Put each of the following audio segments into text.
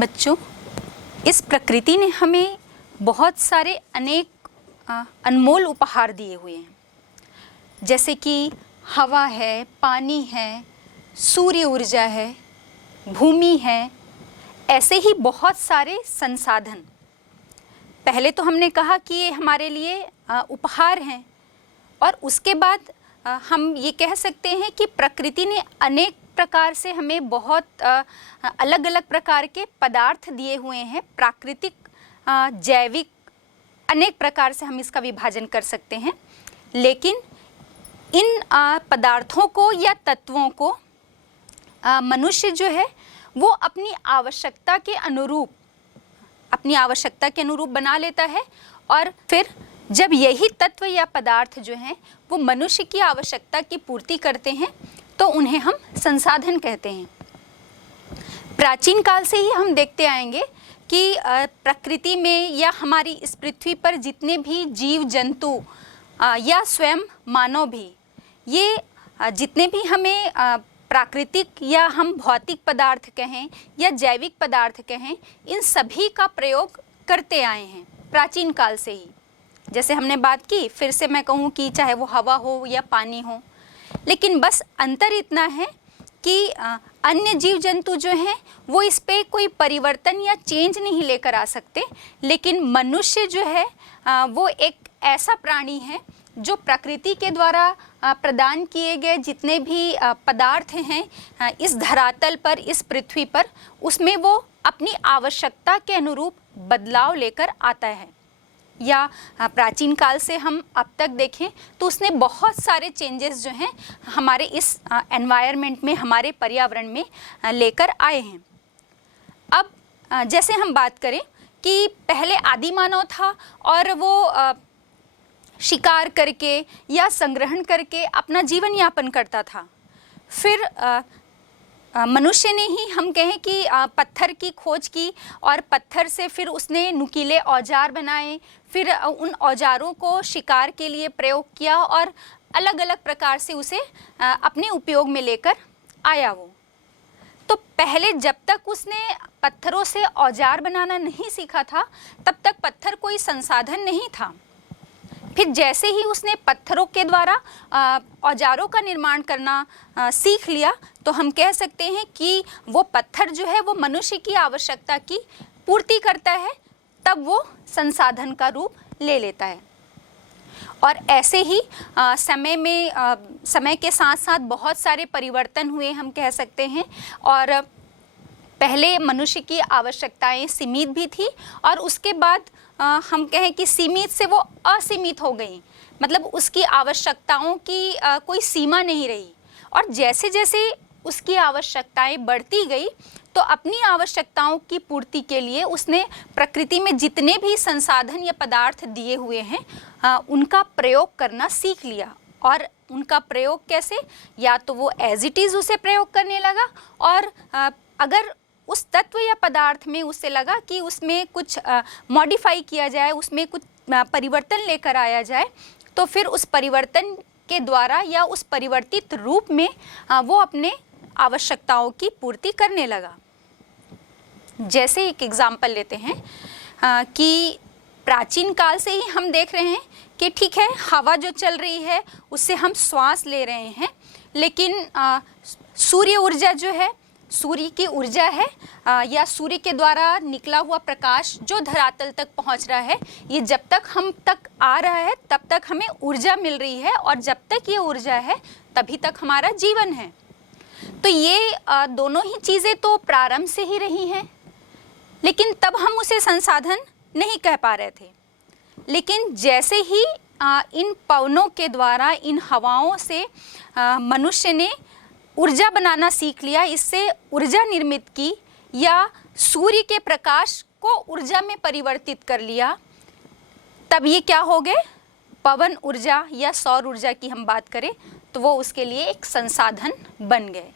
बच्चों, इस प्रकृति ने हमें बहुत सारे अनेक अनमोल उपहार दिए हुए हैं, जैसे कि हवा है, पानी है, सूर्य ऊर्जा है, भूमि है, ऐसे ही बहुत सारे संसाधन। पहले तो हमने कहा कि ये हमारे लिए उपहार हैं, और उसके बाद हम ये कह सकते हैं कि प्रकृति ने अनेक प्रकार से हमें बहुत अलग अलग प्रकार के पदार्थ दिए हुए हैं। प्राकृतिक, जैविक, अनेक प्रकार से हम इसका विभाजन कर सकते हैं। लेकिन इन पदार्थों को या तत्वों को मनुष्य जो है वो अपनी आवश्यकता के अनुरूप बना लेता है, और फिर जब यही तत्व या पदार्थ जो हैं वो मनुष्य की आवश्यकता की पूर्ति करते हैं तो उन्हें हम संसाधन कहते हैं। प्राचीन काल से ही हम देखते आएंगे कि प्रकृति में या हमारी इस पृथ्वी पर जितने भी जीव जंतु या स्वयं मानव भी, ये जितने भी हमें प्राकृतिक या हम भौतिक पदार्थ कहें या जैविक पदार्थ कहें, इन सभी का प्रयोग करते आए हैं प्राचीन काल से ही। जैसे हमने बात की, फिर से मैं कहूँ कि चाहे वो हवा हो या पानी हो, लेकिन बस अंतर इतना है कि अन्य जीव जंतु जो हैं वो इस पे कोई परिवर्तन या चेंज नहीं लेकर आ सकते, लेकिन मनुष्य जो है वो एक ऐसा प्राणी है जो प्रकृति के द्वारा प्रदान किए गए जितने भी पदार्थ हैं इस धरातल पर, इस पृथ्वी पर, उसमें वो अपनी आवश्यकता के अनुरूप बदलाव लेकर आता है। या प्राचीन काल से हम अब तक देखें तो उसने बहुत सारे चेंजेस जो हैं हमारे इस एनवायरनमेंट में, हमारे पर्यावरण में लेकर आए हैं। अब जैसे हम बात करें कि पहले आदि मानव था और वो शिकार करके या संग्रहण करके अपना जीवन यापन करता था। फिर मनुष्य ने ही, हम कहें कि पत्थर की खोज की, और पत्थर से फिर उसने नुकीले औजार बनाए, फिर उन औजारों को शिकार के लिए प्रयोग किया और अलग अलग प्रकार से उसे अपने उपयोग में लेकर आया वो। तो पहले जब तक उसने पत्थरों से औजार बनाना नहीं सीखा था, तब तक पत्थर कोई संसाधन नहीं था। फिर जैसे ही उसने पत्थरों के द्वारा औजारों का निर्माण करना सीख लिया, तो हम कह सकते हैं कि वो पत्थर जो है वो मनुष्य की आवश्यकता की पूर्ति करता है, तब वो संसाधन का रूप ले लेता है। और ऐसे ही समय के साथ साथ बहुत सारे परिवर्तन हुए, हम कह सकते हैं। और पहले मनुष्य की आवश्यकताएं सीमित भी थी, और उसके बाद हम कहें कि सीमित से वो असीमित हो गई, मतलब उसकी आवश्यकताओं की कोई सीमा नहीं रही। और जैसे जैसे उसकी आवश्यकताएं बढ़ती गई, तो अपनी आवश्यकताओं की पूर्ति के लिए उसने प्रकृति में जितने भी संसाधन या पदार्थ दिए हुए हैं उनका प्रयोग करना सीख लिया। और उनका प्रयोग कैसे? या तो वो एज इट इज़ उसे प्रयोग करने लगा, और अगर उस तत्व या पदार्थ में उसे लगा कि उसमें कुछ मॉडिफाई किया जाए, उसमें कुछ परिवर्तन लेकर आया जाए, तो फिर उस परिवर्तन के द्वारा या उस परिवर्तित रूप में वो अपने आवश्यकताओं की पूर्ति करने लगा। जैसे एक एग्जाम्पल लेते हैं कि प्राचीन काल से ही हम देख रहे हैं कि ठीक है, हवा जो चल रही है उससे हम श्वास ले रहे हैं, लेकिन सूर्य ऊर्जा जो है, सूर्य की ऊर्जा है, या सूर्य के द्वारा निकला हुआ प्रकाश जो धरातल तक पहुंच रहा है, ये जब तक हम तक आ रहा है तब तक हमें ऊर्जा मिल रही है, और जब तक ये ऊर्जा है तभी तक हमारा जीवन है। तो ये दोनों ही चीज़ें तो प्रारंभ से ही रही हैं, लेकिन तब हम उसे संसाधन नहीं कह पा रहे थे। लेकिन जैसे ही इन पवनों के द्वारा, इन हवाओं से मनुष्य ने ऊर्जा बनाना सीख लिया, इससे ऊर्जा निर्मित की, या सूर्य के प्रकाश को ऊर्जा में परिवर्तित कर लिया, तब ये क्या हो गए? पवन ऊर्जा या सौर ऊर्जा की हम बात करें तो वो उसके लिए एक संसाधन बन गए।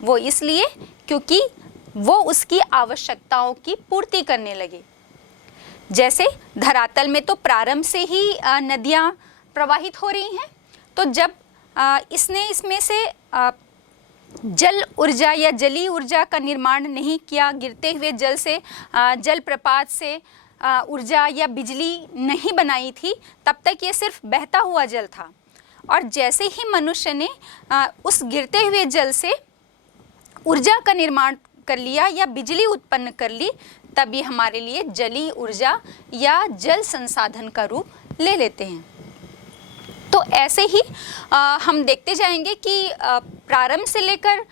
वो इसलिए क्योंकि वो उसकी आवश्यकताओं की पूर्ति करने लगे। जैसे धरातल में तो प्रारंभ से ही नदियाँ प्रवाहित हो रही हैं, तो जब इसने इसमें से जल ऊर्जा या जलीय ऊर्जा का निर्माण नहीं किया, गिरते हुए जल से जल प्रपात से ऊर्जा या बिजली नहीं बनाई थी, तब तक ये सिर्फ बहता हुआ जल था। और जैसे ही मनुष्य ने उस गिरते हुए जल से ऊर्जा का निर्माण कर लिया या बिजली उत्पन्न कर ली, तब ये हमारे लिए जलीय ऊर्जा या जल संसाधन का रूप ले लेते हैं। तो ऐसे ही हम देखते जाएंगे कि प्रारंभ से लेकर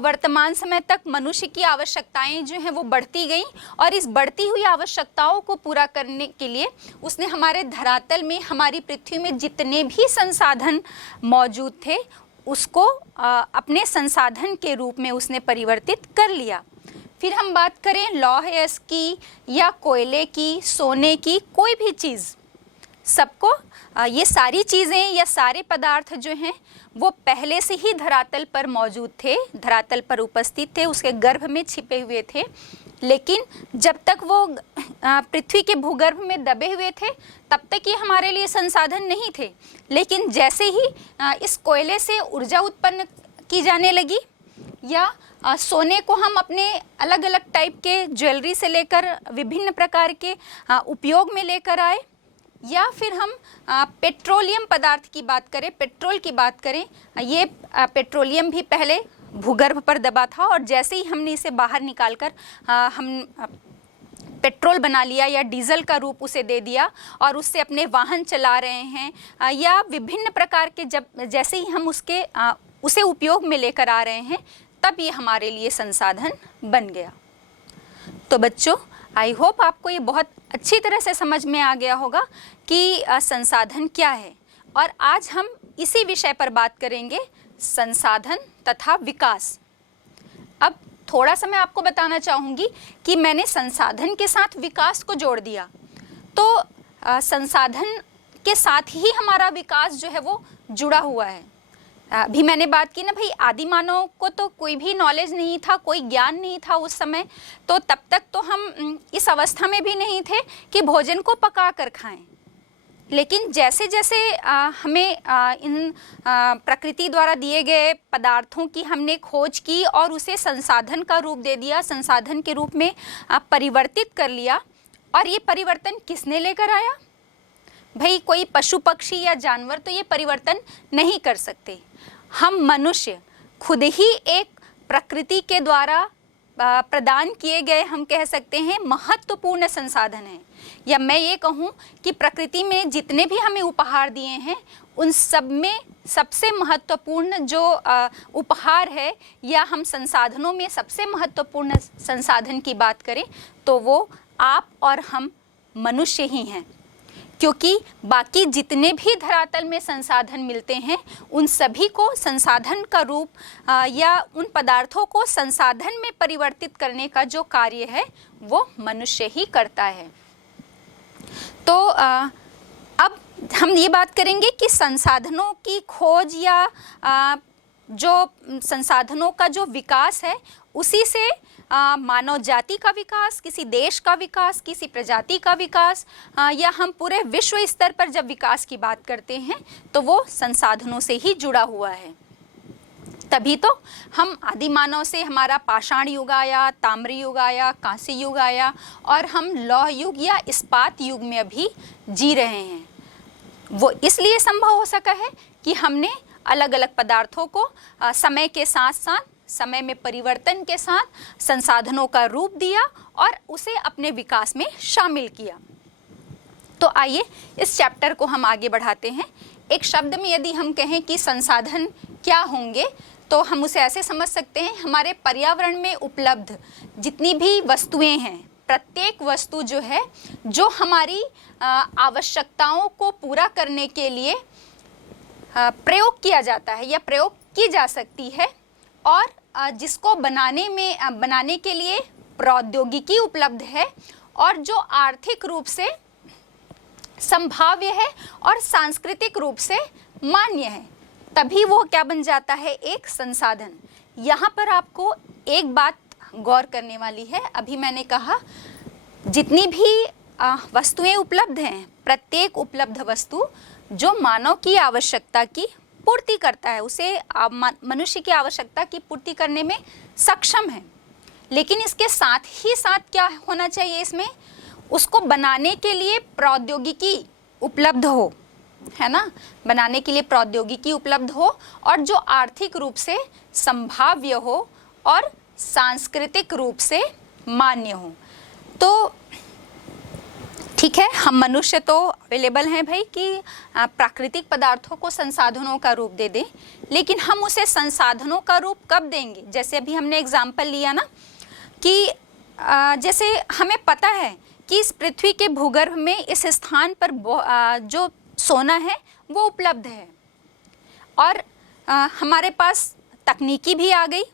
वर्तमान समय तक मनुष्य की आवश्यकताएं जो हैं वो बढ़ती गई, और इस बढ़ती हुई आवश्यकताओं को पूरा करने के लिए उसने हमारे धरातल में, हमारी पृथ्वी में जितने भी संसाधन मौजूद थे उसको अपने संसाधन के रूप में उसने परिवर्तित कर लिया। फिर हम बात करें लौह यस्क की या कोयले की, सोने की, कोई भी चीज़, सबको ये सारी चीज़ें या सारे पदार्थ जो हैं वो पहले से ही धरातल पर मौजूद थे, धरातल पर उपस्थित थे, उसके गर्भ में छिपे हुए थे। लेकिन जब तक वो पृथ्वी के भूगर्भ में दबे हुए थे तब तक ये हमारे लिए संसाधन नहीं थे। लेकिन जैसे ही इस कोयले से ऊर्जा उत्पन्न की जाने लगी, या सोने को हम अपने अलग अलग टाइप के ज्वेलरी से लेकर विभिन्न प्रकार के उपयोग में लेकर आए, या फिर हम पेट्रोलियम पदार्थ की बात करें, पेट्रोल की बात करें, ये पेट्रोलियम भी पहले भूगर्भ पर दबा था, और जैसे ही हमने इसे बाहर निकालकर हम पेट्रोल बना लिया या डीजल का रूप उसे दे दिया और उससे अपने वाहन चला रहे हैं, या विभिन्न प्रकार के जैसे ही हम उसे उपयोग में लेकर आ रहे हैं, तब ये हमारे लिए संसाधन बन गया। तो बच्चों, आई होप आपको ये बहुत अच्छी तरह से समझ में आ गया होगा कि संसाधन क्या है। और आज हम इसी विषय पर बात करेंगे, संसाधन तथा विकास। अब थोड़ा सा मैं आपको बताना चाहूँगी कि मैंने संसाधन के साथ विकास को जोड़ दिया, तो संसाधन के साथ ही हमारा विकास जो है वो जुड़ा हुआ है। अभी मैंने बात की ना भाई, आदि मानव को तो कोई भी नॉलेज नहीं था, कोई ज्ञान नहीं था उस समय, तो तब तक तो हम इस अवस्था में भी नहीं थे कि भोजन को पका कर खाएं। लेकिन जैसे जैसे हमें इन प्रकृति द्वारा दिए गए पदार्थों की हमने खोज की और उसे संसाधन का रूप दे दिया, संसाधन के रूप में परिवर्तित कर लिया। और ये परिवर्तन किसने लेकर आया? भाई कोई पशु पक्षी या जानवर तो ये परिवर्तन नहीं कर सकते। हम मनुष्य खुद ही एक प्रकृति के द्वारा प्रदान किए गए, हम कह सकते हैं, महत्वपूर्ण संसाधन है। या मैं ये कहूँ कि प्रकृति में जितने भी हमें उपहार दिए हैं उन सब में सबसे महत्वपूर्ण जो उपहार है, या हम संसाधनों में सबसे महत्वपूर्ण संसाधन की बात करें तो वो आप और हम मनुष्य ही हैं। क्योंकि बाकी जितने भी धरातल में संसाधन मिलते हैं उन सभी को संसाधन का रूप या उन पदार्थों को संसाधन में परिवर्तित करने का जो कार्य है वो मनुष्य ही करता है। तो अब हम ये बात करेंगे कि संसाधनों की खोज या जो संसाधनों का जो विकास है उसी से मानव जाति का विकास, किसी देश का विकास, किसी प्रजाति का विकास, या हम पूरे विश्व स्तर पर जब विकास की बात करते हैं तो वो संसाधनों से ही जुड़ा हुआ है। तभी तो हम आदि मानव से हमारा पाषाण युग आया, ताम्र युग आया, कांस्य युग आया, और हम लौह युग या इस्पात युग में अभी जी रहे हैं। वो इसलिए संभव हो सका है कि हमने अलग अलग पदार्थों को समय के साथ साथ, समय में परिवर्तन के साथ संसाधनों का रूप दिया और उसे अपने विकास में शामिल किया। तो आइए इस चैप्टर को हम आगे बढ़ाते हैं। एक शब्द में यदि हम कहें कि संसाधन क्या होंगे तो हम उसे ऐसे समझ सकते हैं, हमारे पर्यावरण में उपलब्ध जितनी भी वस्तुएं हैं, प्रत्येक वस्तु जो है जो हमारी आवश्यकताओं को पूरा करने के लिए प्रयोग किया जाता है या प्रयोग की जा सकती है, और जिसको बनाने के लिए प्रौद्योगिकी उपलब्ध है, और जो आर्थिक रूप से संभाव्य है और सांस्कृतिक रूप से मान्य है, तभी वो क्या बन जाता है? एक संसाधन। यहाँ पर आपको एक बात गौर करने वाली है। अभी मैंने कहा जितनी भी वस्तुएं उपलब्ध हैं, प्रत्येक उपलब्ध वस्तु जो मानव की आवश्यकता की पूर्ति करता है, उसे मनुष्य की आवश्यकता की पूर्ति करने में सक्षम है। लेकिन इसके साथ ही साथ क्या होना चाहिए, इसमें उसको बनाने के लिए प्रौद्योगिकी उपलब्ध हो, है ना, बनाने के लिए प्रौद्योगिकी उपलब्ध हो और जो आर्थिक रूप से संभाव्य हो और सांस्कृतिक रूप से मान्य हो। तो ठीक है, हम मनुष्य तो अवेलेबल हैं भाई कि प्राकृतिक पदार्थों को संसाधनों का रूप दे दें, लेकिन हम उसे संसाधनों का रूप कब देंगे? जैसे अभी हमने एग्जाम्पल लिया ना कि जैसे हमें पता है कि इस पृथ्वी के भूगर्भ में इस स्थान पर जो सोना है वो उपलब्ध है, और हमारे पास तकनीकी भी आ गई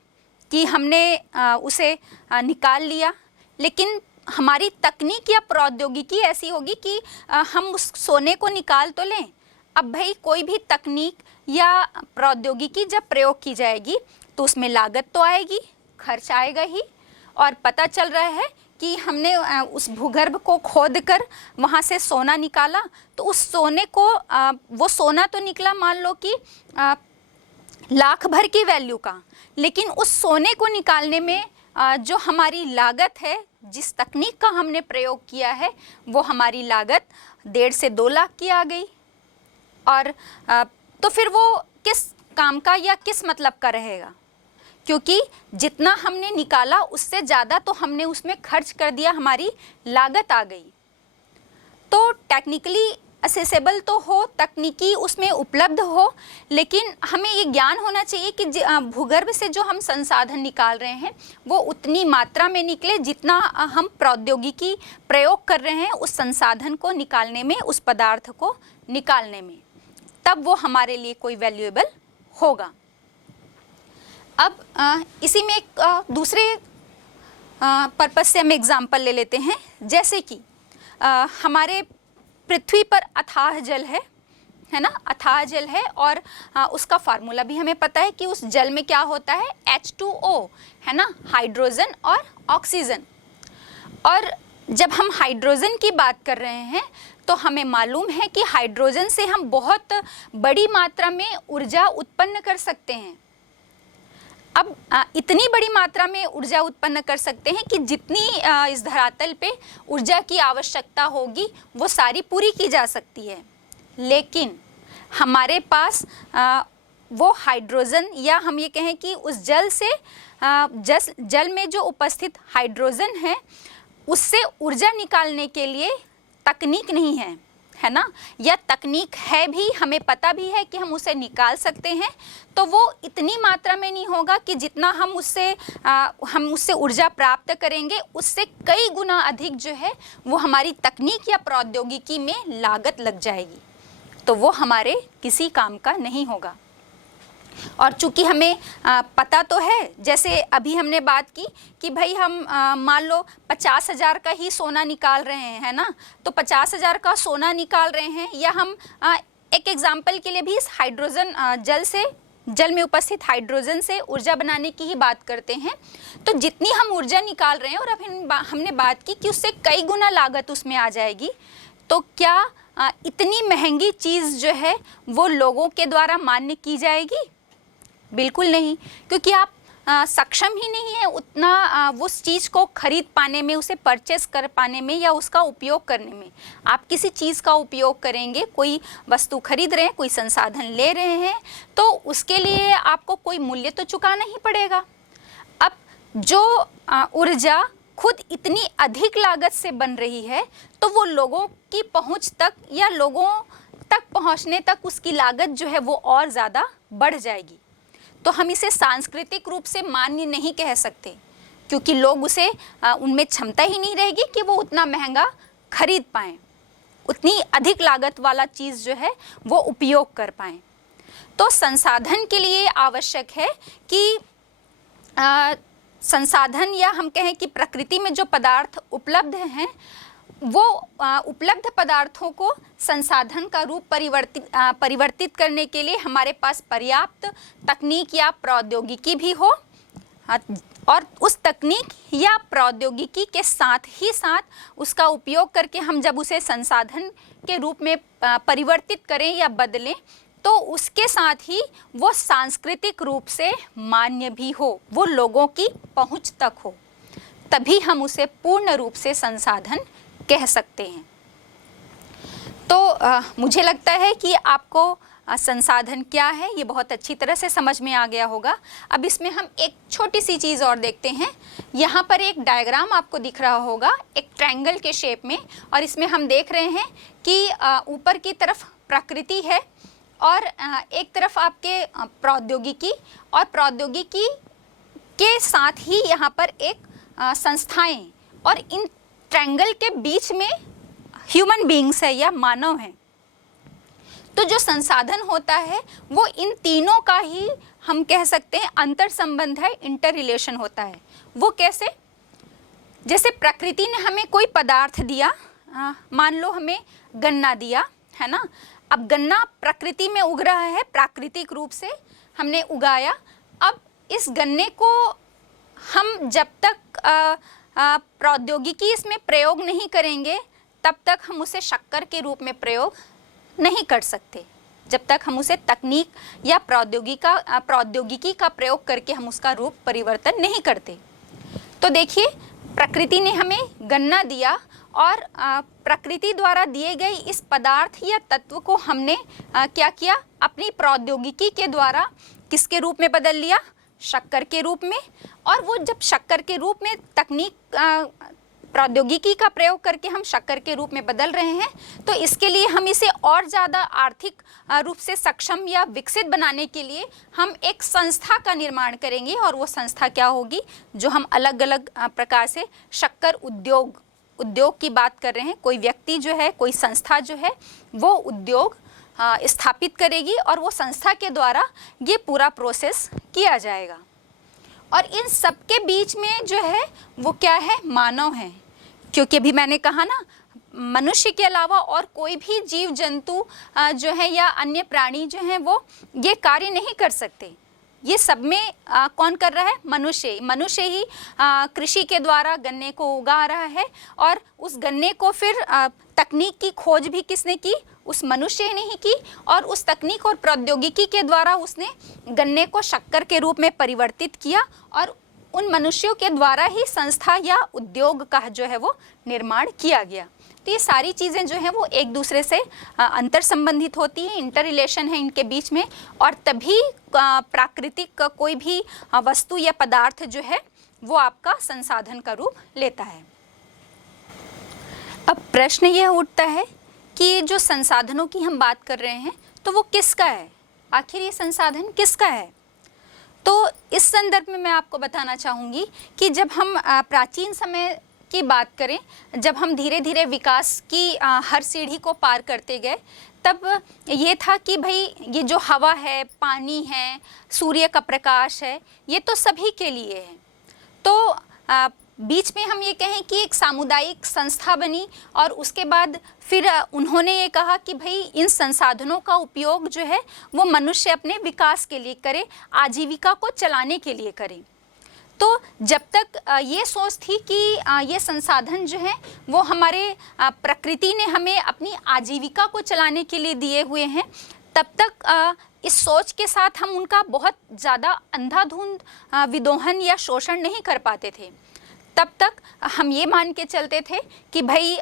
कि हमने उसे निकाल लिया, लेकिन हमारी तकनीक या प्रौद्योगिकी ऐसी होगी कि हम उस सोने को निकाल तो लें। अब भाई कोई भी तकनीक या प्रौद्योगिकी जब प्रयोग की जाएगी तो उसमें लागत तो आएगी, खर्च आएगा ही, और पता चल रहा है कि हमने उस भूगर्भ को खोद कर वहाँ से सोना निकाला, तो उस सोने को वो सोना तो निकला मान लो कि लाख भर की वैल्यू का, लेकिन उस सोने को निकालने में जो हमारी लागत है, जिस तकनीक का हमने प्रयोग किया है, वो हमारी लागत 1.5 से 2 लाख की आ गई। और तो फिर वो किस काम का या किस मतलब का रहेगा? क्योंकि जितना हमने निकाला उससे ज़्यादा तो हमने उसमें खर्च कर दिया, हमारी लागत आ गई। तो टेक्निकली असेसेबल तो हो, तकनीकी उसमें उपलब्ध हो, लेकिन हमें ये ज्ञान होना चाहिए कि भूगर्भ से जो हम संसाधन निकाल रहे हैं वो उतनी मात्रा में निकले जितना हम प्रौद्योगिकी प्रयोग कर रहे हैं उस संसाधन को निकालने में, उस पदार्थ को निकालने में, तब वो हमारे लिए कोई वैल्यूएबल होगा। अब इसी में एक दूसरे पर्पस से हम एग्जाम्पल ले लेते हैं। जैसे कि हमारे पृथ्वी पर अथाह जल है ना, अथाह जल है, और उसका फार्मूला भी हमें पता है कि उस जल में क्या होता है, H2O, है ना, हाइड्रोजन और ऑक्सीजन। और जब हम हाइड्रोजन की बात कर रहे हैं तो हमें मालूम है कि हाइड्रोजन से हम बहुत बड़ी मात्रा में ऊर्जा उत्पन्न कर सकते हैं। अब इतनी बड़ी मात्रा में ऊर्जा उत्पन्न कर सकते हैं कि जितनी इस धरातल पे ऊर्जा की आवश्यकता होगी वो सारी पूरी की जा सकती है। लेकिन हमारे पास वो हाइड्रोजन, या हम ये कहें कि उस जल से जल में जो उपस्थित हाइड्रोजन है उससे ऊर्जा निकालने के लिए तकनीक नहीं है ना, या तकनीक है भी, हमें पता भी है कि हम उसे निकाल सकते हैं, तो वो इतनी मात्रा में नहीं होगा कि जितना हम उससे ऊर्जा प्राप्त करेंगे उससे कई गुना अधिक जो है वो हमारी तकनीक या प्रौद्योगिकी में लागत लग जाएगी, तो वो हमारे किसी काम का नहीं होगा। और चूंकि हमें पता तो है, जैसे अभी हमने बात की कि भाई हम मान लो 50,000 का ही सोना निकाल रहे हैं, है ना, तो 50,000 का सोना निकाल रहे हैं, या हम एक एग्जाम्पल के लिए भी इस हाइड्रोजन जल में उपस्थित हाइड्रोजन से ऊर्जा बनाने की ही बात करते हैं, तो जितनी हम ऊर्जा निकाल रहे हैं और अब हमने बात की कि उससे कई गुना लागत उसमें आ जाएगी, तो क्या इतनी महंगी चीज़ जो है वो लोगों के द्वारा मान्य की जाएगी? बिल्कुल नहीं, क्योंकि आप सक्षम ही नहीं है उतना उस चीज़ को खरीद पाने में, उसे परचेस कर पाने में या उसका उपयोग करने में। आप किसी चीज़ का उपयोग करेंगे, कोई वस्तु खरीद रहे हैं, कोई संसाधन ले रहे हैं, तो उसके लिए आपको कोई मूल्य तो चुकाना ही पड़ेगा। अब जो ऊर्जा खुद इतनी अधिक लागत से बन रही है, तो वो लोगों की पहुंच तक या लोगों तक पहुंचने तक उसकी लागत जो है वो और ज़्यादा बढ़ जाएगी। तो हम इसे सांस्कृतिक रूप से मान्य नहीं कह सकते, क्योंकि लोग उसे उनमें क्षमता ही नहीं रहेगी कि वो उतना महंगा खरीद पाएँ, उतनी अधिक लागत वाला चीज़ जो है वो उपयोग कर पाएँ। तो संसाधन के लिए आवश्यक है कि संसाधन, या हम कहें कि प्रकृति में जो पदार्थ उपलब्ध हैं वो उपलब्ध पदार्थों को संसाधन का रूप परिवर्तित करने के लिए हमारे पास पर्याप्त तकनीक या प्रौद्योगिकी भी हो, और उस तकनीक या प्रौद्योगिकी के साथ ही साथ उसका उपयोग करके हम जब उसे संसाधन के रूप में परिवर्तित करें या बदलें, तो उसके साथ ही वो सांस्कृतिक रूप से मान्य भी हो, वो लोगों की पहुंच तक हो, तभी हम उसे पूर्ण रूप से संसाधन कह सकते हैं। तो मुझे लगता है कि आपको संसाधन क्या है ये बहुत अच्छी तरह से समझ में आ गया होगा। अब इसमें हम एक छोटी सी चीज़ और देखते हैं। यहाँ पर एक डायग्राम आपको दिख रहा होगा एक ट्रायंगल के शेप में, और इसमें हम देख रहे हैं कि ऊपर की तरफ प्रकृति है और एक तरफ आपके प्रौद्योगिकी, और प्रौद्योगिकी के साथ ही यहाँ पर एक संस्थाएं, और इन ट्रायंगल के बीच में ह्यूमन बीइंग्स है या मानव हैं। तो जो संसाधन होता है वो इन तीनों का ही हम कह सकते हैं अंतर संबंध है, इंटर रिलेशन होता है। वो कैसे? जैसे प्रकृति ने हमें कोई पदार्थ दिया, मान लो हमें गन्ना दिया, है ना। अब गन्ना प्रकृति में उग रहा है, प्राकृतिक रूप से हमने उगाया। अब इस गन्ने को हम जब तक प्रौद्योगिकी इसमें प्रयोग नहीं करेंगे तब तक हम उसे शक्कर के रूप में प्रयोग नहीं कर सकते, जब तक हम उसे तकनीक या प्रौद्योगिकी का प्रयोग करके हम उसका रूप परिवर्तन नहीं करते। तो देखिए, प्रकृति ने हमें गन्ना दिया और प्रकृति द्वारा दिए गए इस पदार्थ या तत्व को हमने क्या किया, अपनी प्रौद्योगिकी के द्वारा किसके रूप में बदल लिया, शक्कर के रूप में। और वो जब शक्कर के रूप में तकनीक प्रौद्योगिकी का प्रयोग करके हम शक्कर के रूप में बदल रहे हैं, तो इसके लिए हम इसे और ज़्यादा आर्थिक रूप से सक्षम या विकसित बनाने के लिए हम एक संस्था का निर्माण करेंगे। और वो संस्था क्या होगी, जो हम अलग अलग प्रकार से शक्कर उद्योग की बात कर रहे हैं। कोई व्यक्ति जो है, कोई संस्था जो है वो उद्योग स्थापित करेगी और वो संस्था के द्वारा ये पूरा प्रोसेस किया जाएगा। और इन सब के बीच में जो है वो क्या है, मानव है। क्योंकि अभी मैंने कहा ना, मनुष्य के अलावा और कोई भी जीव जंतु जो है या अन्य प्राणी जो हैं वो ये कार्य नहीं कर सकते। ये सब में कौन कर रहा है, मनुष्य ही कृषि के द्वारा गन्ने को उगा रहा है। और उस गन्ने को फिर तकनीक की खोज भी किसने की, उस मनुष्य ने ही की। और उस तकनीक और प्रौद्योगिकी के द्वारा उसने गन्ने को शक्कर के रूप में परिवर्तित किया, और उन मनुष्यों के द्वारा ही संस्था या उद्योग का जो है वो निर्माण किया गया। तो ये सारी चीज़ें जो हैं वो एक दूसरे से अंतर संबंधित होती हैं, इंटर रिलेशन है इनके बीच में। और तभी प्राकृतिक कोई भी वस्तु या पदार्थ जो है वो आपका संसाधन का रूप लेता है। अब प्रश्न यह उठता है कि जो संसाधनों की हम बात कर रहे हैं तो वो किसका है, आखिर ये संसाधन किसका है। तो इस संदर्भ में मैं आपको बताना चाहूँगी कि जब हम प्राचीन समय की बात करें, जब हम धीरे धीरे विकास की हर सीढ़ी को पार करते गए, तब ये था कि भाई ये जो हवा है, पानी है, सूर्य का प्रकाश है, ये तो सभी के लिए है। तो बीच में हम ये कहें कि एक सामुदायिक संस्था बनी, और उसके बाद फिर उन्होंने ये कहा कि भाई इन संसाधनों का उपयोग जो है वो मनुष्य अपने विकास के लिए करे, आजीविका को चलाने के लिए करे। तो जब तक ये सोच थी कि ये संसाधन जो है वो हमारे प्रकृति ने हमें अपनी आजीविका को चलाने के लिए दिए हुए हैं, तब तक इस सोच के साथ हम उनका बहुत ज़्यादा अंधाधुंध विदोहन या शोषण नहीं कर पाते थे। तब तक हम ये मान के चलते थे कि भाई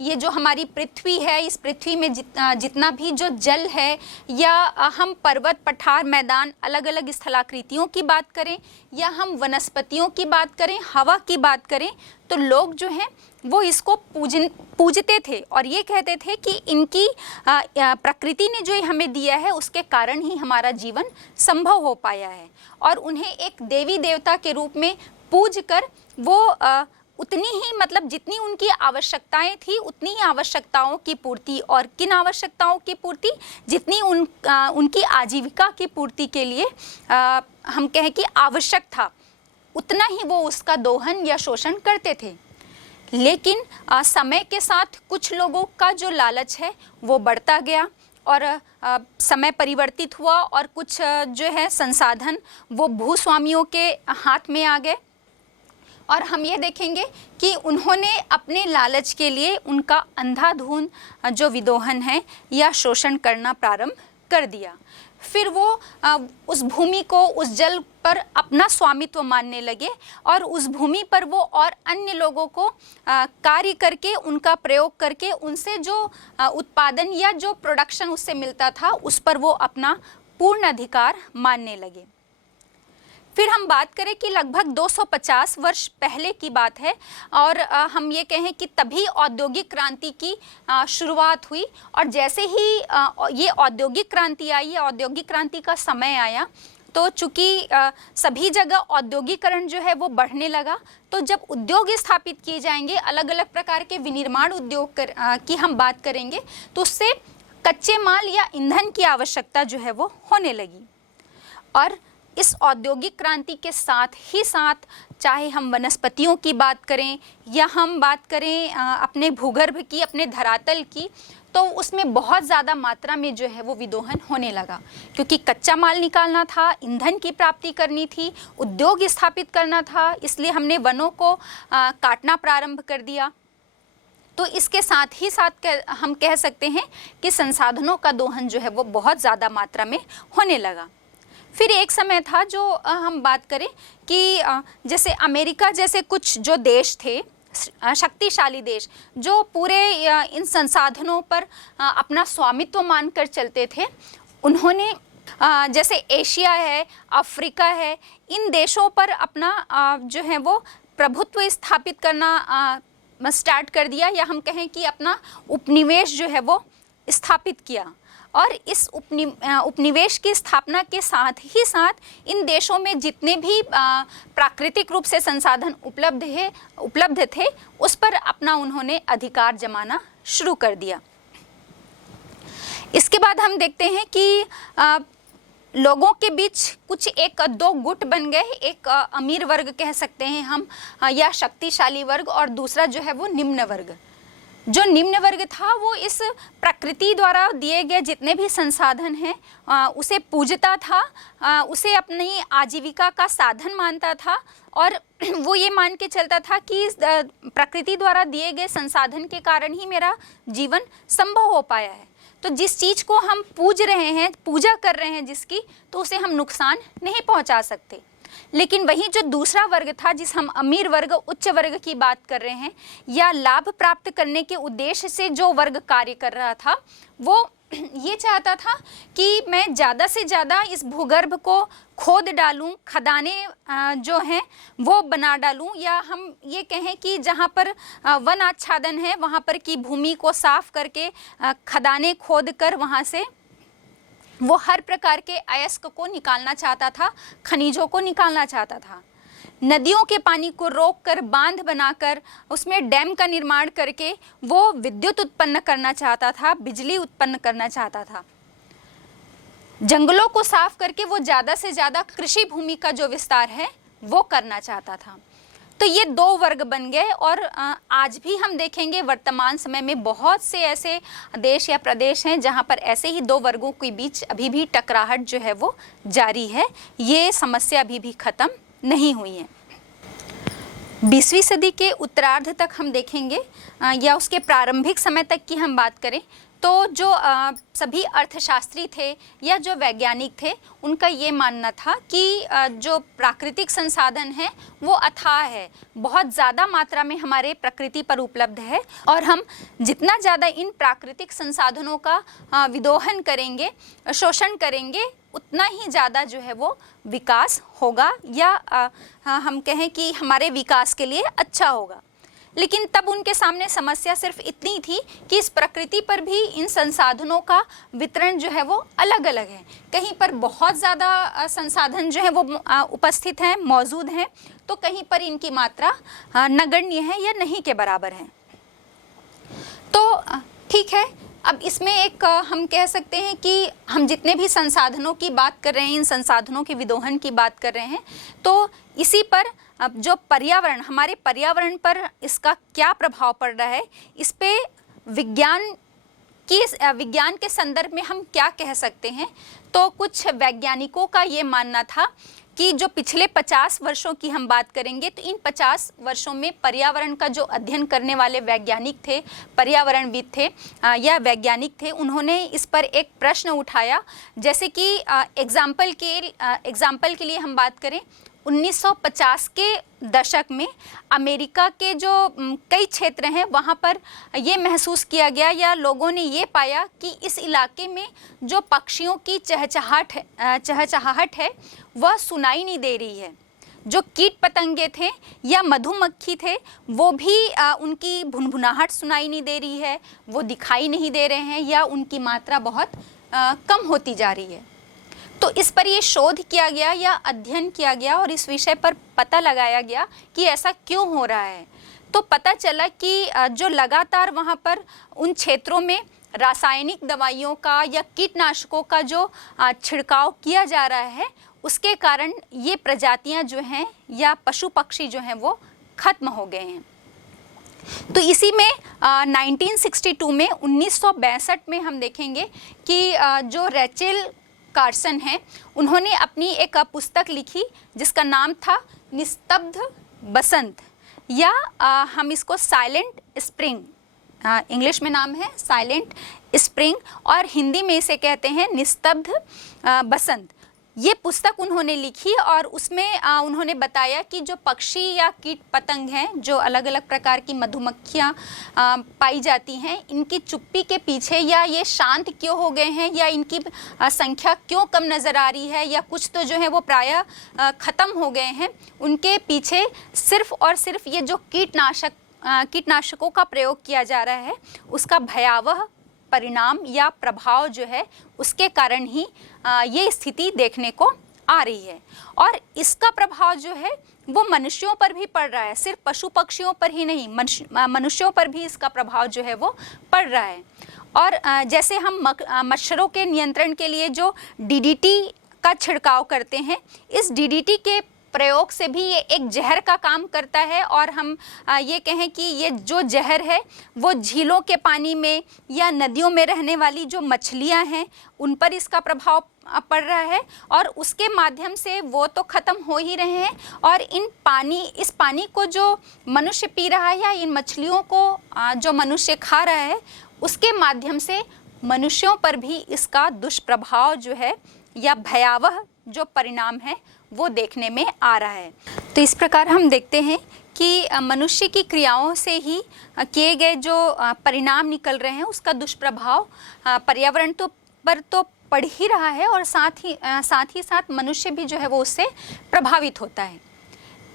ये जो हमारी पृथ्वी है, इस पृथ्वी में जितना भी जो जल है, या हम पर्वत, पठार, मैदान, अलग अलग स्थलाकृतियों की बात करें, या हम वनस्पतियों की बात करें, हवा की बात करें, तो लोग जो हैं वो इसको पूजते थे और ये कहते थे कि इनकी प्रकृति ने जो हमें दिया है उसके कारण ही हमारा जीवन संभव हो पाया है। और उन्हें एक देवी देवता के रूप में पूज कर वो उतनी ही, मतलब जितनी उनकी आवश्यकताएं थी उतनी ही आवश्यकताओं की पूर्ति, और किन आवश्यकताओं की पूर्ति, जितनी उनकी आजीविका की पूर्ति के लिए हम कहें कि आवश्यक था, उतना ही वो उसका दोहन या शोषण करते थे। लेकिन समय के साथ कुछ लोगों का जो लालच है वो बढ़ता गया, और समय परिवर्तित हुआ, और कुछ जो है संसाधन वो भूस्वामियों के हाथ में आ गए। और हम ये देखेंगे कि उन्होंने अपने लालच के लिए उनका अंधाधुंध जो विदोहन है या शोषण करना प्रारंभ कर दिया। फिर वो उस भूमि को, उस जल पर अपना स्वामित्व मानने लगे और उस भूमि पर वो और अन्य लोगों को कार्य करके, उनका प्रयोग करके, उनसे जो उत्पादन या जो प्रोडक्शन उससे मिलता था उस पर वो अपना पूर्ण अधिकार मानने लगे। फिर हम बात करें कि लगभग 250 वर्ष पहले की बात है और हम ये कहें कि तभी औद्योगिक क्रांति की शुरुआत हुई। और जैसे ही ये औद्योगिक क्रांति आई, ये औद्योगिक क्रांति का समय आया, तो चूंकि सभी जगह औद्योगिकरण जो है वो बढ़ने लगा, तो जब उद्योग स्थापित किए जाएंगे, अलग अलग प्रकार के विनिर्माण उद्योग की हम बात करेंगे, तो उससे कच्चे माल या ईंधन की आवश्यकता जो है वो होने लगी। और इस औद्योगिक क्रांति के साथ ही साथ, चाहे हम वनस्पतियों की बात करें या हम बात करें अपने भूगर्भ की, अपने धरातल की, तो उसमें बहुत ज़्यादा मात्रा में जो है वो विदोहन होने लगा, क्योंकि कच्चा माल निकालना था, ईंधन की प्राप्ति करनी थी, उद्योग स्थापित करना था, इसलिए हमने वनों को काटना प्रारंभ कर दिया। तो इसके साथ ही साथ हम कह सकते हैं कि संसाधनों का दोहन जो है वो बहुत ज़्यादा मात्रा में होने लगा। फिर एक समय था जो हम बात करें कि जैसे अमेरिका जैसे कुछ जो देश थे, शक्तिशाली देश, जो पूरे इन संसाधनों पर अपना स्वामित्व मानकर चलते थे, उन्होंने जैसे एशिया है, अफ्रीका है, इन देशों पर अपना जो है वो प्रभुत्व स्थापित करना स्टार्ट कर दिया, या हम कहें कि अपना उपनिवेश जो है वो स्थापित किया। और इस उपनिवेश की स्थापना के साथ ही साथ इन देशों में जितने भी प्राकृतिक रूप से संसाधन उपलब्ध थे, उस पर अपना उन्होंने अधिकार जमाना शुरू कर दिया। इसके बाद हम देखते हैं कि लोगों के बीच कुछ एक दो गुट बन गए। एक अमीर वर्ग कह सकते हैं हम, या शक्तिशाली वर्ग, और दूसरा जो है वो निम्न वर्ग। जो निम्न वर्ग था वो इस प्रकृति द्वारा दिए गए जितने भी संसाधन हैं उसे पूजता था, उसे अपनी आजीविका का साधन मानता था, और वो ये मान के चलता था कि प्रकृति द्वारा दिए गए संसाधन के कारण ही मेरा जीवन संभव हो पाया है। तो जिस चीज़ को हम पूज रहे हैं, पूजा कर रहे हैं जिसकी, तो उसे हम नुकसान नहीं पहुंचा सकते। लेकिन वही जो दूसरा वर्ग था, जिस हम अमीर वर्ग, उच्च वर्ग की बात कर रहे हैं, या लाभ प्राप्त करने के उद्देश्य से जो वर्ग कार्य कर रहा था, वो ये चाहता था कि मैं ज़्यादा से ज़्यादा इस भूगर्भ को खोद डालूं, खदानें जो हैं वो बना डालूं, या हम ये कहें कि जहाँ पर वन आच्छादन है वहाँ पर की भूमि को साफ करके खदानें खोद कर वहाँ से वो हर प्रकार के अयस्क को निकालना चाहता था, खनिजों को निकालना चाहता था। नदियों के पानी को रोककर, बांध बनाकर, उसमें डैम का निर्माण करके वो विद्युत उत्पन्न करना चाहता था, बिजली उत्पन्न करना चाहता था। जंगलों को साफ करके वो ज़्यादा से ज़्यादा कृषि भूमि का जो विस्तार है वो करना चाहता था। तो ये दो वर्ग बन गए, और आज भी हम देखेंगे वर्तमान समय में बहुत से ऐसे देश या प्रदेश हैं जहाँ पर ऐसे ही दो वर्गों के बीच अभी भी टकराहट जो है वो जारी है। ये समस्या अभी भी ख़त्म नहीं हुई है। 20वीं सदी के उत्तरार्ध तक हम देखेंगे, या उसके प्रारंभिक समय तक की हम बात करें, तो जो सभी अर्थशास्त्री थे या जो वैज्ञानिक थे, उनका ये मानना था कि जो प्राकृतिक संसाधन है वो अथाह है, बहुत ज़्यादा मात्रा में हमारे प्रकृति पर उपलब्ध है, और हम जितना ज़्यादा इन प्राकृतिक संसाधनों का विदोहन करेंगे, शोषण करेंगे, उतना ही ज़्यादा जो है वो विकास होगा, या हम कहें कि हमारे विकास के लिए अच्छा होगा। लेकिन तब उनके सामने समस्या सिर्फ इतनी थी कि इस प्रकृति पर भी इन संसाधनों का वितरण जो है वो अलग अलग है। कहीं पर बहुत ज़्यादा संसाधन जो है वो उपस्थित हैं, मौजूद हैं, तो कहीं पर इनकी मात्रा नगण्य है या नहीं के बराबर है। तो ठीक है, अब इसमें एक हम कह सकते हैं कि हम जितने भी संसाधनों की बात कर रहे हैं, इन संसाधनों के विदोहन की बात कर रहे हैं, तो इसी पर अब जो पर्यावरण, हमारे पर्यावरण पर इसका क्या प्रभाव पड़ रहा है, इस पे विज्ञान के संदर्भ में हम क्या कह सकते हैं। तो कुछ वैज्ञानिकों का ये मानना था कि जो पिछले 50 वर्षों की हम बात करेंगे तो इन 50 वर्षों में पर्यावरण का जो अध्ययन करने वाले वैज्ञानिक थे, पर्यावरणविद थे या वैज्ञानिक थे, उन्होंने इस पर एक प्रश्न उठाया। जैसे कि एग्जाम्पल के लिए हम बात करें, 1950 के दशक में अमेरिका के जो कई क्षेत्र हैं वहाँ पर ये महसूस किया गया या लोगों ने ये पाया कि इस इलाके में जो पक्षियों की चहचहाहट है वह सुनाई नहीं दे रही है। जो कीट पतंगे थे या मधुमक्खी थे वो भी उनकी भुनभुनाहट सुनाई नहीं दे रही है, वो दिखाई नहीं दे रहे हैं या उनकी मात्रा बहुत कम होती जा रही है। तो इस पर ये शोध किया गया या अध्ययन किया गया और इस विषय पर पता लगाया गया कि ऐसा क्यों हो रहा है। तो पता चला कि जो लगातार वहाँ पर उन क्षेत्रों में रासायनिक दवाइयों का या कीटनाशकों का जो छिड़काव किया जा रहा है उसके कारण ये प्रजातियाँ जो हैं या पशु पक्षी जो हैं वो खत्म हो गए हैं। तो इसी में 1962 में 1962 में हम देखेंगे कि जो रेचेल कार्सन हैं उन्होंने अपनी एक पुस्तक लिखी जिसका नाम था निस्तब्ध बसंत या हम इसको साइलेंट स्प्रिंग, इंग्लिश में नाम है साइलेंट स्प्रिंग और हिंदी में इसे कहते हैं निस्तब्ध बसंत। ये पुस्तक उन्होंने लिखी और उसमें उन्होंने बताया कि जो पक्षी या कीट पतंग हैं, जो अलग अलग प्रकार की मधुमक्खियाँ पाई जाती हैं, इनकी चुप्पी के पीछे या ये शांत क्यों हो गए हैं या इनकी संख्या क्यों कम नज़र आ रही है या कुछ तो जो है वो प्रायः ख़त्म हो गए हैं, उनके पीछे सिर्फ़ और सिर्फ ये जो कीटनाशकों का प्रयोग किया जा रहा है उसका भयावह परिणाम या प्रभाव जो है उसके कारण ही ये स्थिति देखने को आ रही है। और इसका प्रभाव जो है वो मनुष्यों पर भी पड़ रहा है, सिर्फ पशु पक्षियों पर ही नहीं, मनुष्यों पर भी इसका प्रभाव जो है वो पड़ रहा है। और जैसे हम मच्छरों के नियंत्रण के लिए जो DDT का छिड़काव करते हैं, इस DDT के प्रयोग से भी ये एक जहर का काम करता है और हम ये कहें कि ये जो जहर है वो झीलों के पानी में या नदियों में रहने वाली जो मछलियां हैं उन पर इसका प्रभाव पड़ रहा है और उसके माध्यम से वो तो ख़त्म हो ही रहे हैं और इस पानी को जो मनुष्य पी रहा है या इन मछलियों को जो मनुष्य खा रहा है उसके माध्यम से मनुष्यों पर भी इसका दुष्प्रभाव जो है या भयावह जो परिणाम है वो देखने में आ रहा है। तो इस प्रकार हम देखते हैं कि मनुष्य की क्रियाओं से ही किए गए जो परिणाम निकल रहे हैं उसका दुष्प्रभाव पर्यावरण पर तो पड़ ही रहा है और साथ ही साथ मनुष्य भी जो है वो उससे प्रभावित होता है।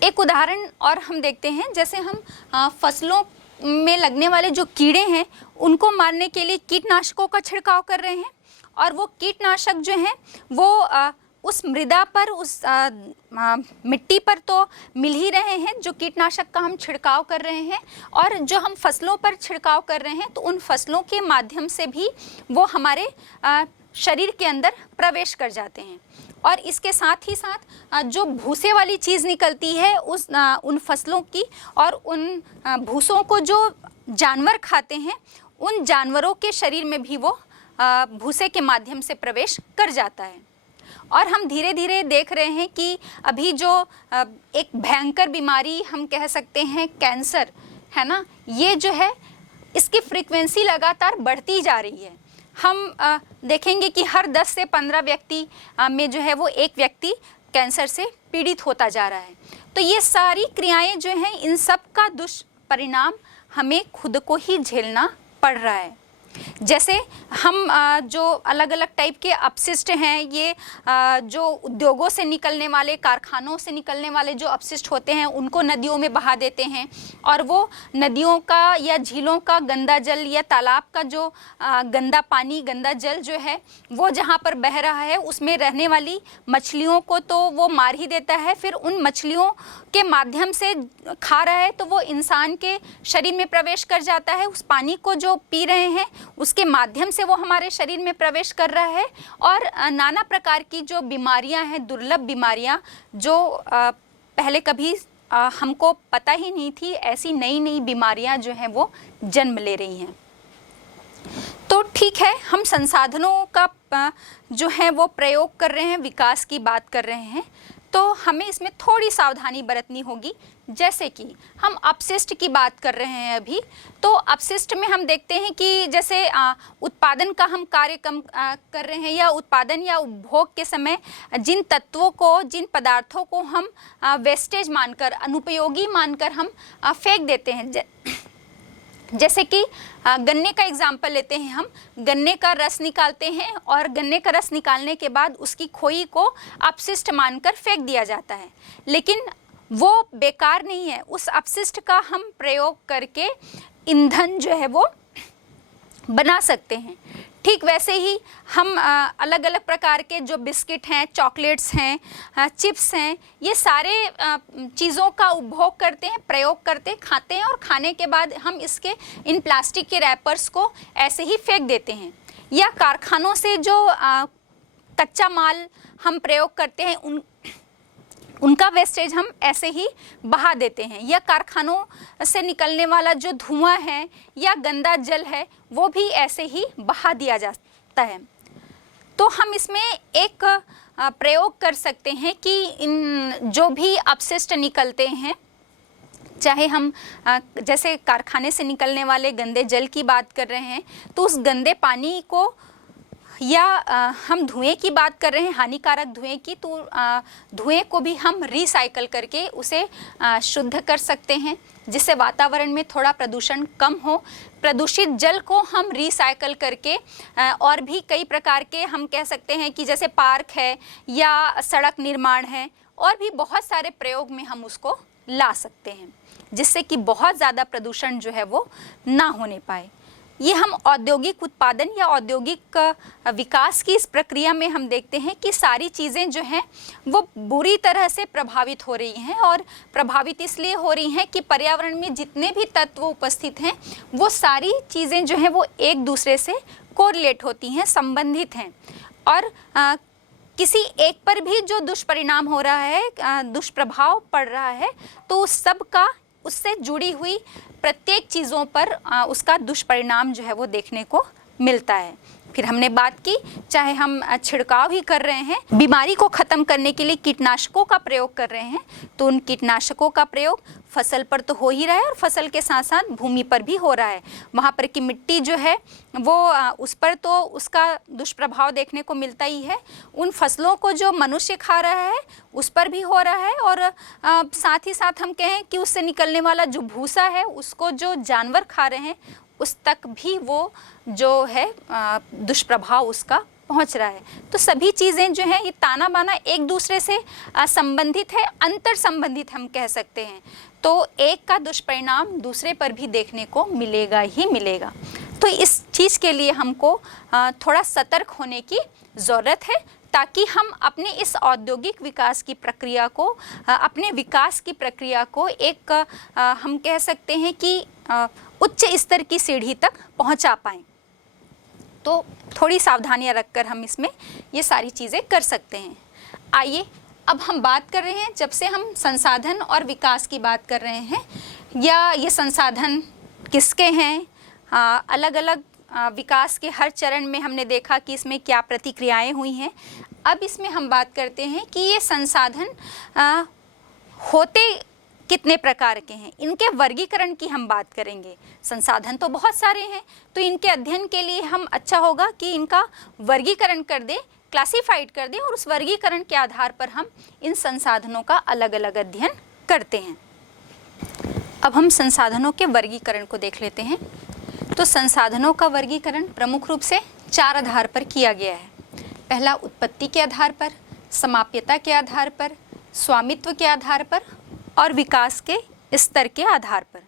एक उदाहरण और हम देखते हैं, जैसे हम फसलों में लगने वाले जो कीड़े हैं उनको मारने के लिए कीटनाशकों का छिड़काव कर रहे हैं और वो कीटनाशक जो हैं वो उस मृदा पर, उस मिट्टी पर तो मिल ही रहे हैं जो कीटनाशक का हम छिड़काव कर रहे हैं और जो हम फसलों पर छिड़काव कर रहे हैं तो उन फसलों के माध्यम से भी वो हमारे शरीर के अंदर प्रवेश कर जाते हैं। और इसके साथ ही साथ जो भूसे वाली चीज़ निकलती है उन फसलों की और उन भूसों को जो जानवर खाते हैं उन जानवरों के शरीर में भी वो भूसे के माध्यम से प्रवेश कर जाता है। और हम धीरे धीरे देख रहे हैं कि अभी जो एक भयंकर बीमारी हम कह सकते हैं कैंसर है ना, ये जो है इसकी फ्रीक्वेंसी लगातार बढ़ती जा रही है। हम देखेंगे कि हर 10 से 15 व्यक्ति में जो है वो एक व्यक्ति कैंसर से पीड़ित होता जा रहा है। तो ये सारी क्रियाएं जो हैं इन सब का दुष्परिणाम हमें खुद को ही झेलना पड़ रहा है। जैसे हम जो अलग अलग टाइप के अपशिष्ट हैं, ये जो उद्योगों से निकलने वाले, कारखानों से निकलने वाले जो अपशिष्ट होते हैं उनको नदियों में बहा देते हैं और वो नदियों का या झीलों का गंदा जल या तालाब का जो गंदा पानी, गंदा जल जो है वो जहाँ पर बह रहा है उसमें रहने वाली मछलियों को तो वो मार ही देता है। फिर उन मछलियों के माध्यम से खा रहा है तो वो इंसान के शरीर में प्रवेश कर जाता है। उस पानी को जो पी रहे हैं उसके माध्यम से वो हमारे शरीर में प्रवेश कर रहा है और नाना प्रकार की जो बीमारियां हैं, दुर्लभ बीमारियां जो पहले कभी हमको पता ही नहीं थी, ऐसी नई नई बीमारियां जो हैं वो जन्म ले रही हैं। तो ठीक है, हम संसाधनों का जो है वो प्रयोग कर रहे हैं, विकास की बात कर रहे हैं, तो हमें इसमें थोड़ी सावधानी बरतनी होगी। जैसे कि हम अपशिष्ट की बात कर रहे हैं अभी, तो अपशिष्ट में हम देखते हैं कि जैसे उत्पादन का हम कार्य कम कर रहे हैं, या उत्पादन या उपभोग के समय जिन तत्वों को, जिन पदार्थों को हम वेस्टेज मानकर, अनुपयोगी मानकर हम फेंक देते हैं। जैसे कि गन्ने का एग्जाम्पल लेते हैं हम, गन्ने का रस निकालते हैं और गन्ने का रस निकालने के बाद उसकी खोई को अपशिष्ट मानकर फेंक दिया जाता है, लेकिन वो बेकार नहीं है। उस अपशिष्ट का हम प्रयोग करके ईंधन जो है वो बना सकते हैं। ठीक वैसे ही हम अलग अलग प्रकार के जो बिस्किट हैं, चॉकलेट्स हैं, चिप्स हैं, ये सारे चीज़ों का उपभोग करते हैं, प्रयोग करते हैं, खाते हैं, और खाने के बाद हम इसके इन प्लास्टिक के रैपर्स को ऐसे ही फेंक देते हैं। या कारखानों से जो कच्चा माल हम प्रयोग करते हैं, उनका वेस्टेज हम ऐसे ही बहा देते हैं। या कारखानों से निकलने वाला जो धुआं है या गंदा जल है, वो भी ऐसे ही बहा दिया जाता है। तो हम इसमें एक प्रयोग कर सकते हैं कि इन जो भी अपशिष्ट निकलते हैं, चाहे हम जैसे कारखाने से निकलने वाले गंदे जल की बात कर रहे हैं, तो उस गंदे पानी को, या हम धुएं की बात कर रहे हैं, हानिकारक धुएं की, तो धुएं को भी हम रिसाइकल करके उसे शुद्ध कर सकते हैं, जिससे वातावरण में थोड़ा प्रदूषण कम हो। प्रदूषित जल को हम रिसाइकल करके और भी कई प्रकार के, हम कह सकते हैं कि जैसे पार्क है या सड़क निर्माण है, और भी बहुत सारे प्रयोग में हम उसको ला सकते हैं, जिससे कि बहुत ज़्यादा प्रदूषण जो है वो ना होने पाए। ये हम औद्योगिक उत्पादन या औद्योगिक विकास की इस प्रक्रिया में हम देखते हैं कि सारी चीज़ें जो हैं वो बुरी तरह से प्रभावित हो रही हैं, और प्रभावित इसलिए हो रही हैं कि पर्यावरण में जितने भी तत्व उपस्थित हैं, वो सारी चीज़ें जो हैं वो एक दूसरे से कोरिलेट होती हैं, संबंधित हैं, और किसी एक पर भी जो दुष्परिणाम हो रहा है, दुष्प्रभाव पड़ रहा है, तो उस सब का, उससे जुड़ी हुई प्रत्येक चीज़ों पर उसका दुष्परिणाम जो है वो देखने को मिलता है। फिर हमने बात की, चाहे हम छिड़काव ही कर रहे हैं, बीमारी को ख़त्म करने के लिए कीटनाशकों का प्रयोग कर रहे हैं, तो उन कीटनाशकों का प्रयोग फसल पर तो हो ही रहा है, और फसल के साथ साथ भूमि पर भी हो रहा है। वहाँ पर की मिट्टी जो है वो, उस पर तो उसका दुष्प्रभाव देखने को मिलता ही है। उन फसलों को जो मनुष्य खा रहा है उस पर भी हो रहा है, और साथ ही साथ हम कहें कि उससे निकलने वाला जो भूसा है, उसको जो जानवर खा रहे हैं, उस तक भी वो जो है दुष्प्रभाव उसका पहुंच रहा है। तो सभी चीज़ें जो हैं, ये ताना बाना एक दूसरे से संबंधित है, अंतर संबंधित हम कह सकते हैं। तो एक का दुष्परिणाम दूसरे पर भी देखने को मिलेगा ही मिलेगा। तो इस चीज़ के लिए हमको थोड़ा सतर्क होने की ज़रूरत है, ताकि हम अपने इस औद्योगिक विकास की प्रक्रिया को, अपने विकास की प्रक्रिया को एक हम कह सकते हैं कि उच्च स्तर की सीढ़ी तक पहुंचा पाएं। तो थोड़ी सावधानियां रखकर हम इसमें ये सारी चीज़ें कर सकते हैं। आइए अब हम बात कर रहे हैं, जब से हम संसाधन और विकास की बात कर रहे हैं, या ये संसाधन किसके हैं, अलग अलग विकास के हर चरण में हमने देखा कि इसमें क्या प्रतिक्रियाएं हुई हैं। अब इसमें हम बात करते हैं कि ये संसाधन होते कितने प्रकार के हैं, इनके वर्गीकरण की हम बात करेंगे। संसाधन तो बहुत सारे हैं, तो इनके अध्ययन के लिए हम अच्छा होगा कि इनका वर्गीकरण कर दें, क्लासिफाइड कर दें, और उस वर्गीकरण के आधार पर हम इन संसाधनों का अलग अलग अध्ययन करते हैं। अब हम संसाधनों के वर्गीकरण को देख लेते हैं। तो संसाधनों का वर्गीकरण प्रमुख रूप से 4 आधार पर किया गया है। पहला, उत्पत्ति के आधार पर, समाप्यता के आधार पर, स्वामित्व के आधार पर, और विकास के स्तर के आधार पर।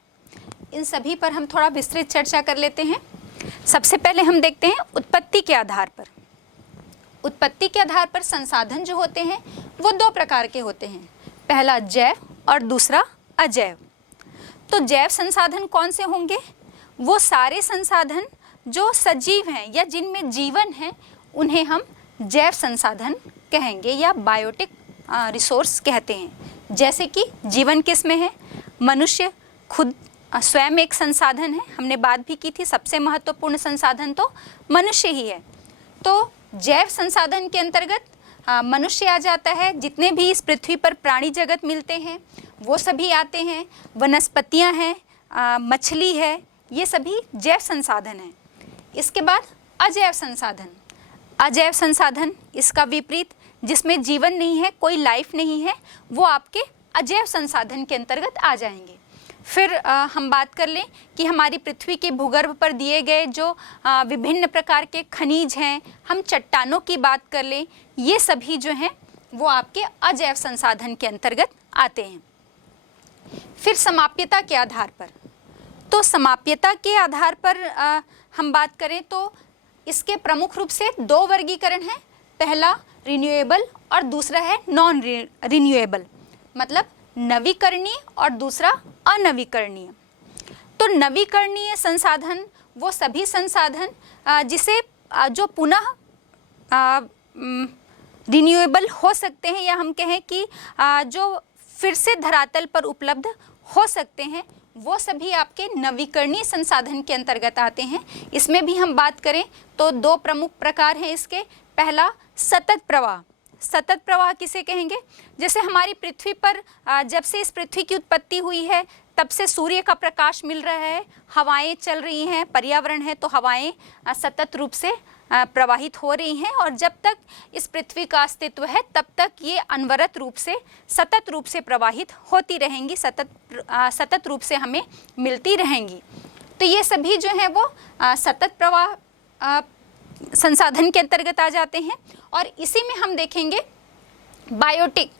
इन सभी पर हम थोड़ा विस्तृत चर्चा कर लेते हैं। सबसे पहले हम देखते हैं उत्पत्ति के आधार पर। उत्पत्ति के आधार पर संसाधन जो होते हैं वो 2 प्रकार के होते हैं, पहला जैव और दूसरा अजैव। तो जैव संसाधन कौन से होंगे? वो सारे संसाधन जो सजीव हैं या जिनमें जीवन है, उन्हें हम जैव संसाधन कहेंगे या बायोटिक रिसोर्स कहते हैं। जैसे कि जीवन किस में है? मनुष्य खुद स्वयं एक संसाधन है, हमने बात भी की थी, सबसे महत्वपूर्ण संसाधन तो मनुष्य ही है। तो जैव संसाधन के अंतर्गत मनुष्य आ जाता है, जितने भी इस पृथ्वी पर प्राणी जगत मिलते हैं वो सभी आते हैं, वनस्पतियां हैं, मछली है, ये सभी जैव संसाधन हैं। इसके बाद अजैव संसाधन। अजैव संसाधन इसका विपरीत, जिसमें जीवन नहीं है, कोई लाइफ नहीं है, वो आपके अजैव संसाधन के अंतर्गत आ जाएंगे। फिर हम बात कर लें कि हमारी पृथ्वी के भूगर्भ पर दिए गए जो विभिन्न प्रकार के खनिज हैं, हम चट्टानों की बात कर लें, ये सभी जो हैं वो आपके अजैव संसाधन के अंतर्गत आते हैं। फिर समाप्यता के आधार पर, तो समाप्यता के आधार पर हम बात करें तो इसके प्रमुख रूप से दो वर्गीकरण हैं। पहला रिन्यूएबल और दूसरा है नॉन रिन्यूएबल, मतलब नवीकरणीय और दूसरा अनवीकरणीय। तो नवीकरणीय संसाधन वो सभी संसाधन जिसे जो पुनः रिन्यूएबल हो सकते हैं, या हम कहें कि जो फिर से धरातल पर उपलब्ध हो सकते हैं, वो सभी आपके नवीकरणीय संसाधन के अंतर्गत आते हैं। इसमें भी हम बात करें तो दो प्रमुख प्रकार हैं इसके। पहला सतत प्रवाह। सतत प्रवाह किसे कहेंगे? जैसे हमारी पृथ्वी पर जब से इस पृथ्वी की उत्पत्ति हुई है तब से सूर्य का प्रकाश मिल रहा है, हवाएं चल रही हैं, पर्यावरण है, तो हवाएं सतत रूप से प्रवाहित हो रही हैं, और जब तक इस पृथ्वी का अस्तित्व है तब तक ये अनवरत रूप से सतत रूप से प्रवाहित होती रहेंगी, सतत रूप से हमें मिलती रहेंगी। तो ये सभी जो हैं वो सतत प्रवाह संसाधन के अंतर्गत आ जाते हैं। और इसी में हम देखेंगे बायोटिक।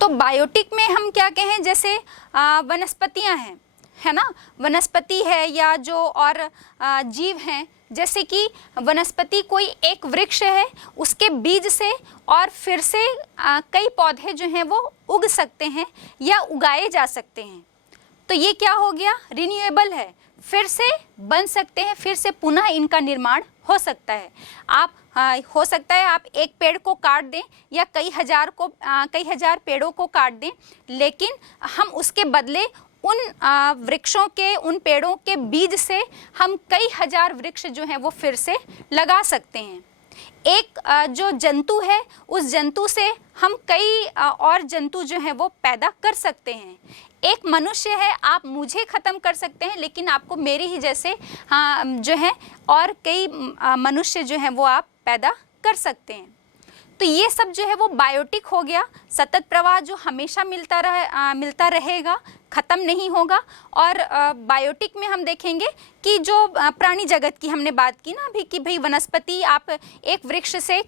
तो बायोटिक में हम क्या कहें, जैसे वनस्पतियां हैं, है ना, वनस्पति है या जो और जीव हैं, जैसे कि वनस्पति कोई एक वृक्ष है, उसके बीज से और फिर से कई पौधे जो हैं वो उग सकते हैं या उगाए जा सकते हैं। तो ये क्या हो गया, रिन्यूएबल है, फिर से बन सकते हैं, फिर से पुनः इनका निर्माण हो सकता है। आप हो सकता है आप एक पेड़ को काट दें या कई हजार पेड़ों को काट दें, लेकिन हम उसके बदले उन वृक्षों के, उन पेड़ों के बीज से हम कई हजार वृक्ष जो हैं वो फिर से लगा सकते हैं। एक जो जंतु है, उस जंतु से हम कई और जंतु जो हैं वो पैदा कर सकते हैं। एक मनुष्य है, आप मुझे ख़त्म कर सकते हैं, लेकिन आपको मेरे ही जैसे जो है और कई मनुष्य जो हैं वो आप पैदा कर सकते हैं। तो ये सब जो है वो बायोटिक हो गया, सतत प्रवाह जो हमेशा मिलता रहेगा, ख़त्म नहीं होगा। और बायोटिक में हम देखेंगे कि जो प्राणी जगत की हमने बात की ना अभी, कि भाई वनस्पति आप एक वृक्ष से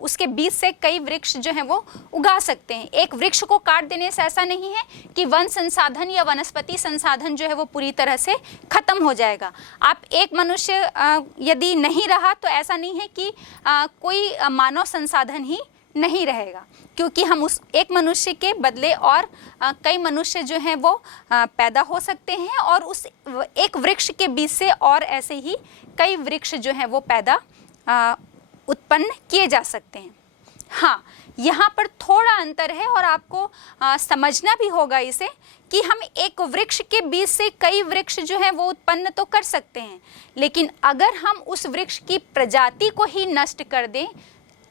उसके बीज से कई वृक्ष जो हैं वो उगा सकते हैं। एक वृक्ष को काट देने से ऐसा नहीं है कि वन संसाधन या वनस्पति संसाधन जो है वो पूरी तरह से ख़त्म हो जाएगा। आप एक मनुष्य यदि नहीं रहा तो ऐसा नहीं है कि कोई मानव संसाधन ही नहीं रहेगा, क्योंकि हम उस एक मनुष्य के बदले और कई मनुष्य जो हैं वो पैदा हो सकते हैं, और उस एक वृक्ष के बीच से और ऐसे ही कई वृक्ष जो हैं वो पैदा उत्पन्न किए जा सकते हैं। हाँ, यहाँ पर थोड़ा अंतर है और आपको समझना भी होगा इसे, कि हम एक वृक्ष के बीच से कई वृक्ष जो हैं वो उत्पन्न तो कर सकते हैं, लेकिन अगर हम उस वृक्ष की प्रजाति को ही नष्ट कर दें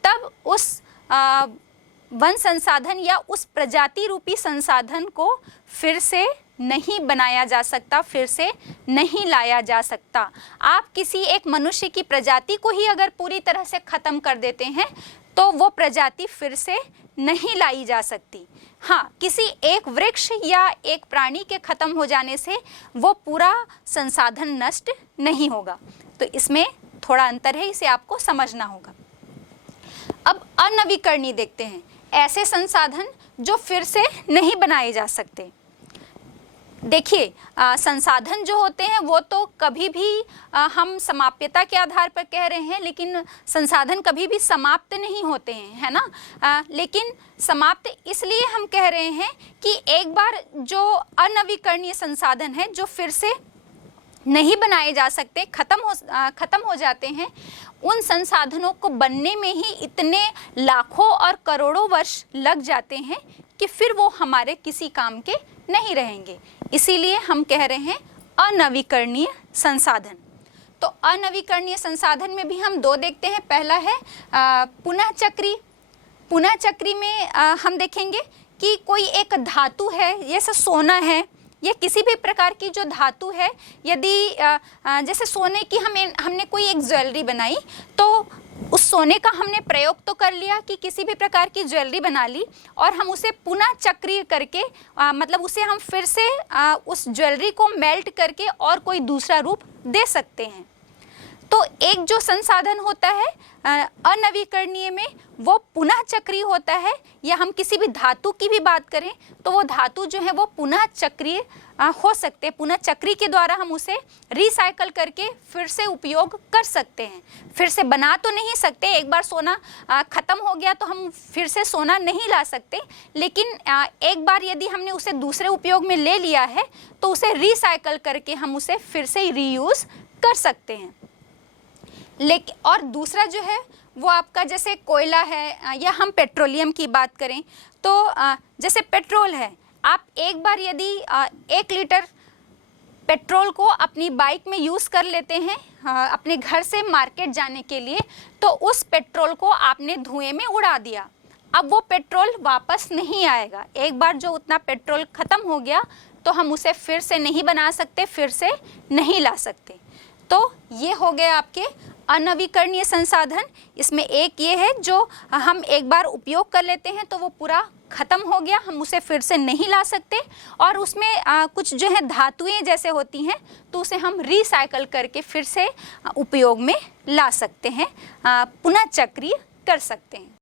तब उस वन संसाधन या उस प्रजाति रूपी संसाधन को फिर से नहीं बनाया जा सकता, फिर से नहीं लाया जा सकता। आप किसी एक मनुष्य की प्रजाति को ही अगर पूरी तरह से ख़त्म कर देते हैं तो वो प्रजाति फिर से नहीं लाई जा सकती। हाँ, किसी एक वृक्ष या एक प्राणी के ख़त्म हो जाने से वो पूरा संसाधन नष्ट नहीं होगा। तो इसमें थोड़ा अंतर है, इसे आपको समझना होगा। अब अनवीकरणीय देखते हैं, ऐसे संसाधन जो फिर से नहीं बनाए जा सकते। देखिए, संसाधन जो होते हैं वो तो कभी भी हम समाप्यता के आधार पर कह रहे हैं, लेकिन संसाधन कभी भी समाप्त नहीं होते हैं, है ना। लेकिन समाप्त इसलिए हम कह रहे हैं कि एक बार जो अनवीकरणीय संसाधन है जो फिर से नहीं बनाए जा सकते, ख़त्म हो जाते हैं, उन संसाधनों को बनने में ही इतने लाखों और करोड़ों वर्ष लग जाते हैं कि फिर वो हमारे किसी काम के नहीं रहेंगे। इसीलिए हम कह रहे हैं अनवीकरणीय संसाधन। तो अनवीकरणीय संसाधन में भी हम दो देखते हैं। पहला है पुनः चक्री। पुनः चक्री में हम देखेंगे कि कोई एक धातु है, जैसे सोना है या किसी भी प्रकार की जो धातु है, यदि जैसे सोने की हमने कोई एक ज्वेलरी बनाई, तो उस सोने का हमने प्रयोग तो कर लिया कि किसी भी प्रकार की ज्वेलरी बना ली, और हम उसे पुनः चक्रीय करके मतलब उसे हम फिर से उस ज्वेलरी को मेल्ट करके और कोई दूसरा रूप दे सकते हैं। तो एक जो संसाधन होता है अनवीकरणीय में, वो पुनः चक्रीय होता है। या हम किसी भी धातु की भी बात करें तो वो धातु जो है वो पुनः चक्रीय हो सकते हैं। पुनः चक्री के द्वारा हम उसे रिसाइकल करके फिर से उपयोग कर सकते हैं। फिर से बना तो नहीं सकते, एक बार सोना ख़त्म हो गया तो हम फिर से सोना नहीं ला सकते, लेकिन एक बार यदि हमने उसे दूसरे उपयोग में ले लिया है तो उसे रिसाइकल करके हम उसे फिर से रीयूज़ कर सकते हैं। लेकिन और दूसरा जो है वो आपका जैसे कोयला है, या हम पेट्रोलियम की बात करें तो जैसे पेट्रोल है, आप एक बार यदि 1 लीटर पेट्रोल को अपनी बाइक में यूज़ कर लेते हैं अपने घर से मार्केट जाने के लिए, तो उस पेट्रोल को आपने धुएं में उड़ा दिया। अब वो पेट्रोल वापस नहीं आएगा। एक बार जो उतना पेट्रोल ख़त्म हो गया तो हम उसे फिर से नहीं बना सकते, फिर से नहीं ला सकते। तो ये हो गए आपके अनवीकरणीय संसाधन। इसमें एक ये है जो हम एक बार उपयोग कर लेते हैं तो वो पूरा ख़त्म हो गया, हम उसे फिर से नहीं ला सकते, और उसमें कुछ जो है धातुएं जैसे होती हैं तो उसे हम रिसाइकल करके फिर से उपयोग में ला सकते हैं, पुनः चक्रीय कर सकते हैं।